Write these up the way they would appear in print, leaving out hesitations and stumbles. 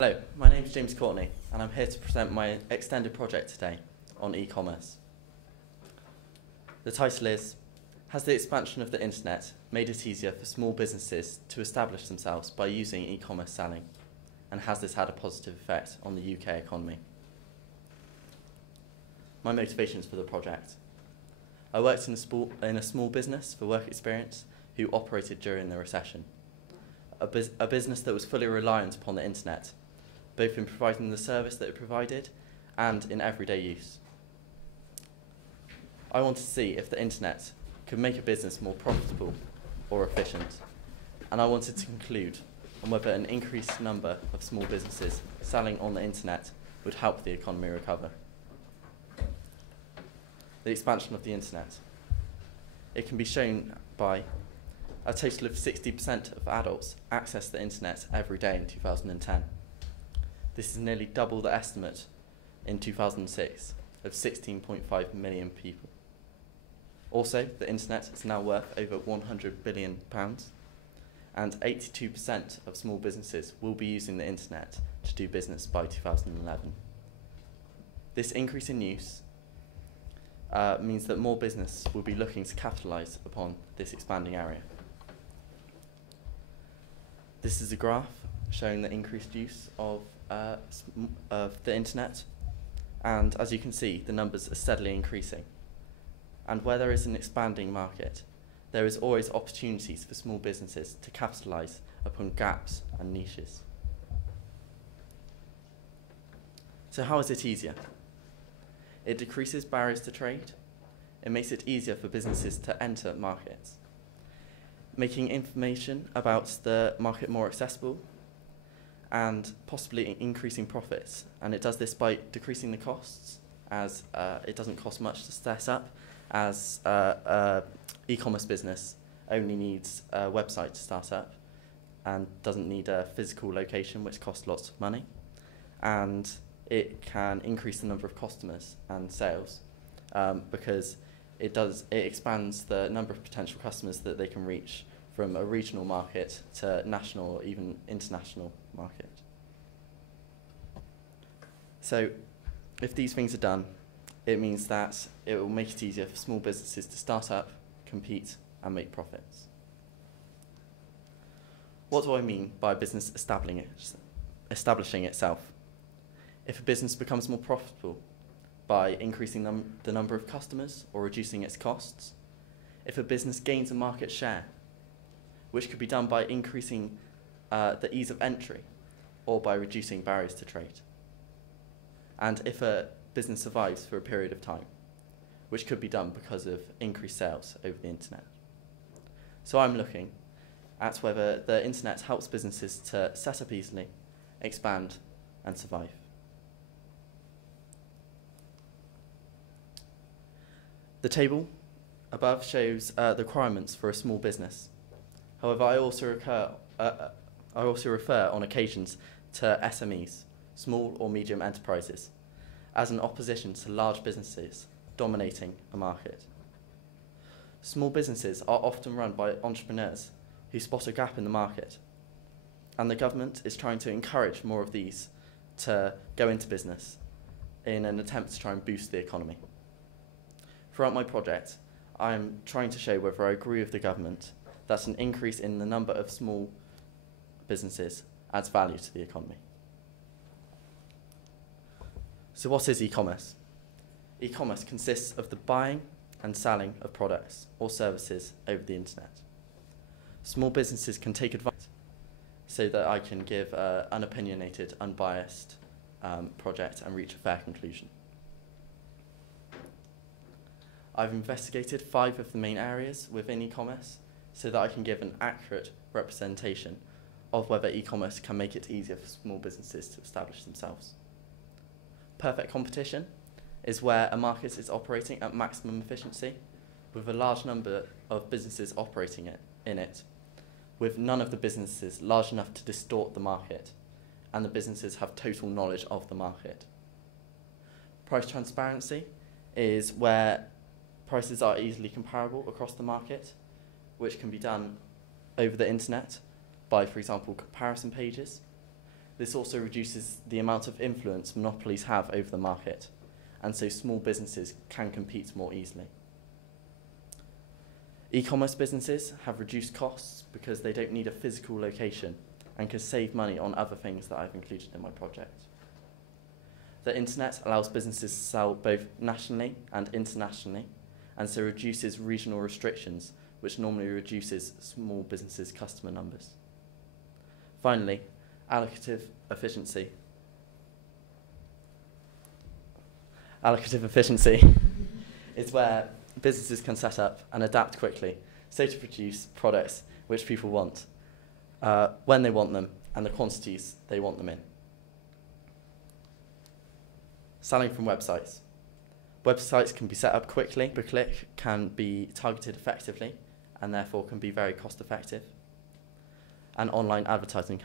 Hello, my name is James Courtney and I'm here to present my extended project today on e-commerce. The title is, Has the expansion of the internet made it easier for small businesses to establish themselves by using e-commerce selling? And has this had a positive effect on the UK economy? My motivations for the project. I worked in a small business for work experience who operated during the recession. A business that was fully reliant upon the internet, both in providing the service that it provided and in everyday use. I wanted to see if the internet could make a business more profitable or efficient, and I wanted to conclude on whether an increased number of small businesses selling on the internet would help the economy recover. The expansion of the internet. It can be shown by a total of 60% of adults access the internet every day in 2010. This is nearly double the estimate in 2006 of 16.5 million people. Also, the internet is now worth over £100 billion, and 82% of small businesses will be using the internet to do business by 2011. This increase in use means that more business will be looking to capitalise upon this expanding area. This is a graph showing the increased use of the internet, and as you can see, the numbers are steadily increasing. And where there is an expanding market, there is always opportunities for small businesses to capitalise upon gaps and niches. So how is it easier? It decreases barriers to trade. It makes it easier for businesses to enter markets, making information about the market more accessible and possibly increasing profits. And it does this by decreasing the costs, as it doesn't cost much to set up, as e-commerce business only needs a website to start up and doesn't need a physical location, which costs lots of money. And it can increase the number of customers and sales because it expands the number of potential customers that they can reach from a regional market to national or even international market. So if these things are done, it means that it will make it easier for small businesses to start up, compete, and make profits. What do I mean by a business establishing itself? If a business becomes more profitable by increasing the number of customers or reducing its costs, if a business gains a market share, which could be done by increasing the ease of entry or by reducing barriers to trade, and if a business survives for a period of time, which could be done because of increased sales over the internet. So I'm looking at whether the internet helps businesses to set up easily, expand, and survive. The table above shows the requirements for a small business. However, I also refer on occasions to SMEs, small or medium enterprises, as an opposition to large businesses dominating a market. Small businesses are often run by entrepreneurs who spot a gap in the market, and the government is trying to encourage more of these to go into business in an attempt to try and boost the economy. Throughout my project, I am trying to show whether I agree with the government that an increase in the number of small businesses adds value to the economy. So what is e-commerce? E-commerce consists of the buying and selling of products or services over the internet. Small businesses can take advantage so that I can give an unopinionated, unbiased project and reach a fair conclusion. I've investigated 5 of the main areas within e-commerce so that I can give an accurate representation of whether e-commerce can make it easier for small businesses to establish themselves. Perfect competition is where a market is operating at maximum efficiency, with a large number of businesses operating in it, with none of the businesses large enough to distort the market, and the businesses have total knowledge of the market. Price transparency is where prices are easily comparable across the market, which can be done over the internet by, for example, comparison pages. This also reduces the amount of influence monopolies have over the market, and so small businesses can compete more easily. E-commerce businesses have reduced costs because they don't need a physical location and can save money on other things that I've included in my project. The internet allows businesses to sell both nationally and internationally, and so reduces regional restrictions, which normally reduces small businesses' customer numbers. Finally, allocative efficiency. Allocative efficiency is where businesses can set up and adapt quickly so to produce products which people want, when they want them, and the quantities they want them in. Selling from websites. Websites can be set up quickly, per click, can be targeted effectively, and therefore can be very cost effective. And online advertising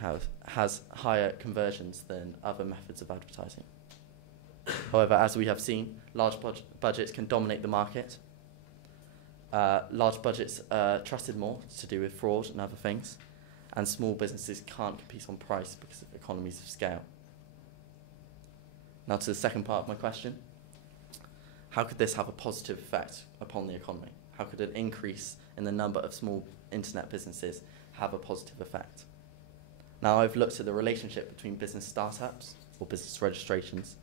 has higher conversions than other methods of advertising. However, as we have seen, large budgets can dominate the market. Large budgets are trusted more to do with fraud and other things, and small businesses can't compete on price because of economies of scale. Now to the second part of my question. How could this have a positive effect upon the economy? How could an increase in the number of small internet businesses have a positive effect? Now I've looked at the relationship between business startups, or business registrations,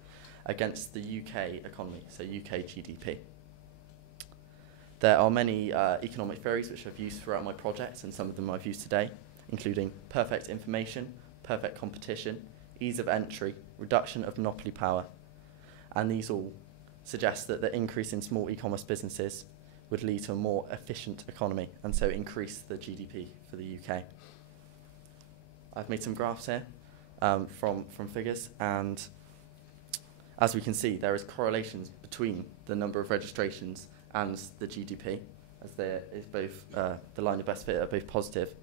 against the UK economy, so UK GDP. There are many economic theories which I've used throughout my project, and some of them I've used today, including perfect information, perfect competition, ease of entry, reduction of monopoly power, and these all suggest that the increase in small e-commerce businesses would lead to a more efficient economy and so increase the GDP for the UK. I've made some graphs here from figures, and as we can see, there is correlations between the number of registrations and the GDP, as there is both the line of best fit are both positive.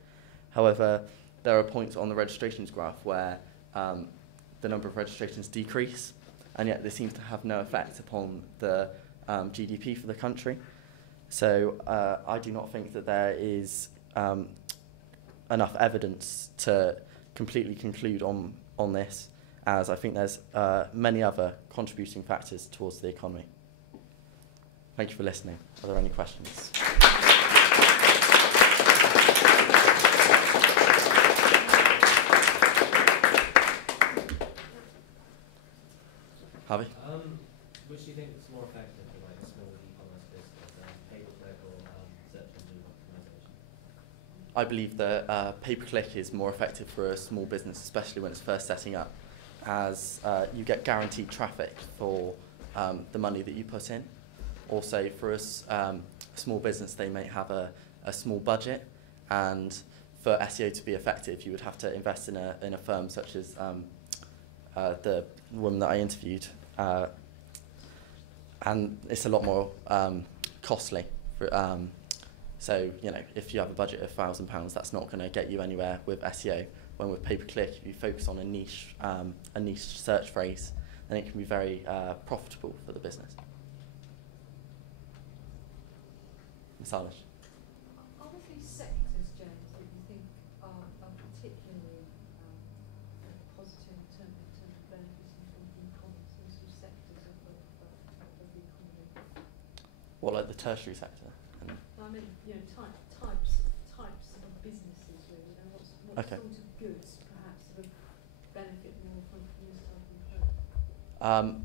However, there are points on the registrations graph where the number of registrations decrease, and yet this seems to have no effect upon the GDP for the country. So I do not think that there is enough evidence to completely conclude on this, as I think there's many other contributing factors towards the economy. Thank you for listening. Are there any questions? Harvey? Which do you think is more effective for like a small e-commerce business, pay-per-click or search engine optimization? I believe that pay-per-click is more effective for a small business, especially when it's first setting up, as you get guaranteed traffic for the money that you put in. Also, for a small business, they may have a small budget, and for SEO to be effective, you would have to invest in a firm such as the woman that I interviewed, and it's a lot more costly. So, you know, if you have a budget of £1,000, that's not going to get you anywhere with SEO. When with pay-per-click, if you focus on a niche search phrase, then it can be very profitable for the business. Ms. Alish. Are there any sectors, James, that you think are particularly positive in terms of benefiting from e-commerce, and sort of sectors of the economy? Well, like the tertiary sector. I mean, you know, types of businesses, really. You know, what Okay. sort of goods, perhaps, sort of benefit more from this type of approach?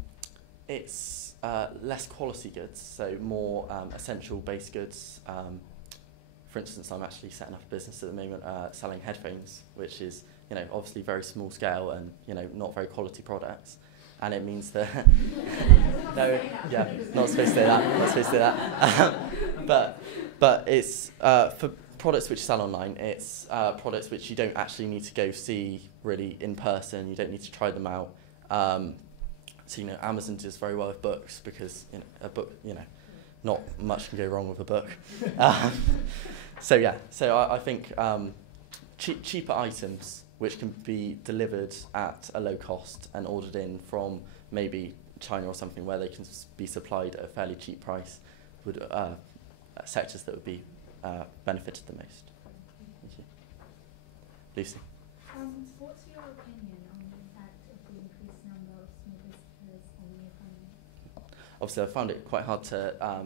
It's less quality goods, so more essential-based goods. For instance, I'm actually setting up a business at the moment selling headphones, which is, you know, obviously very small scale and, you know, not very quality products. And it means that no, yeah, not supposed to say that. Not supposed to say that. But it's for products which sell online. It's products which you don't actually need to go see really in person. You don't need to try them out. So, you know, Amazon does very well with books because, you know, a book, you know, not much can go wrong with a book. So yeah, so I think cheaper items which can be delivered at a low cost and ordered in from maybe China or something where they can be supplied at a fairly cheap price would sectors that would be benefited the most. Thank you. Lucy. What's your opinion on obviously I found it quite hard to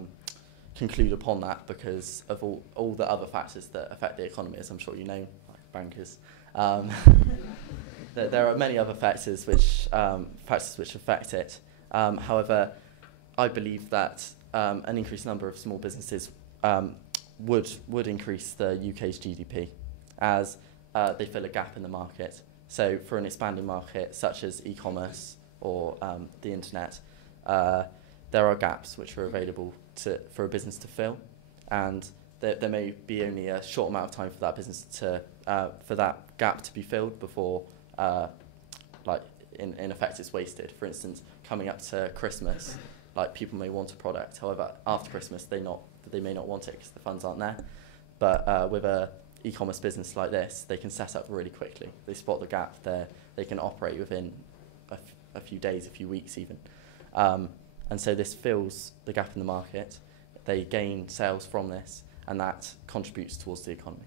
conclude upon that because of all the other factors that affect the economy, as I'm sure you know, like bankers. There are many other factors which affect it. However, I believe that an increased number of small businesses would increase the UK's GDP as they fill a gap in the market. So for an expanding market such as e-commerce or the internet, there are gaps which are available for a business to fill, and there may be only a short amount of time for that business for that gap to be filled before, in effect, it's wasted. For instance, coming up to Christmas, people may want a product. However, after Christmas, they may not want it because the funds aren't there. But with a e-commerce business like this, they can set up really quickly. They spot the gap there. They can operate within a few days, a few weeks even. And so this fills the gap in the market. They gain sales from this, and that contributes towards the economy.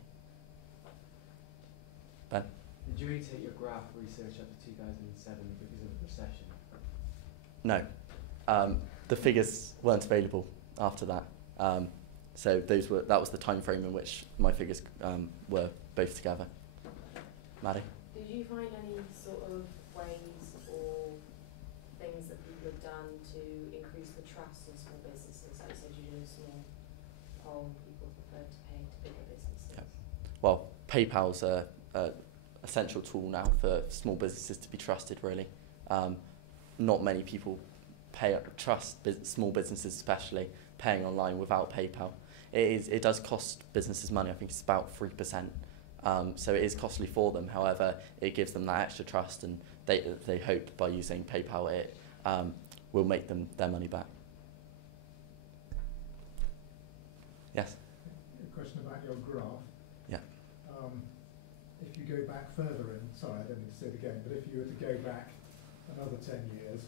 Ben? Did you retake your graph research up to 2007 because of the recession? No. The figures weren't available after that. So that was the time frame in which my figures were both together. Maddie? Did you find any sort of ways or things that people have done to increase the trust in small businesses? Like you said, you did a small poll, people prefer to pay to bigger businesses. Yeah. Well, PayPal's a essential tool now for small businesses to be trusted, really. Not many people trust small businesses, especially paying online without PayPal. It does cost businesses money. I think it's about 3%. So it is costly for them. However, it gives them that extra trust, and they hope by using PayPal it will make them their money back. Yes? A question about your graph. Yeah. If you go back further in, sorry, I don't need to say it again, but if you were to go back another 10 years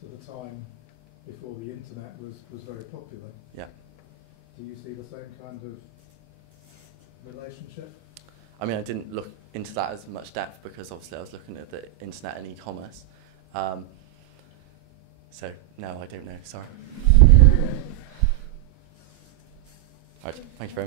to the time before the internet was very popular, Yeah. do you see the same kind of relationship? I mean, I didn't look into that as much depth because obviously I was looking at the internet and e-commerce. So, no, I don't know, sorry. All right, thank you very much.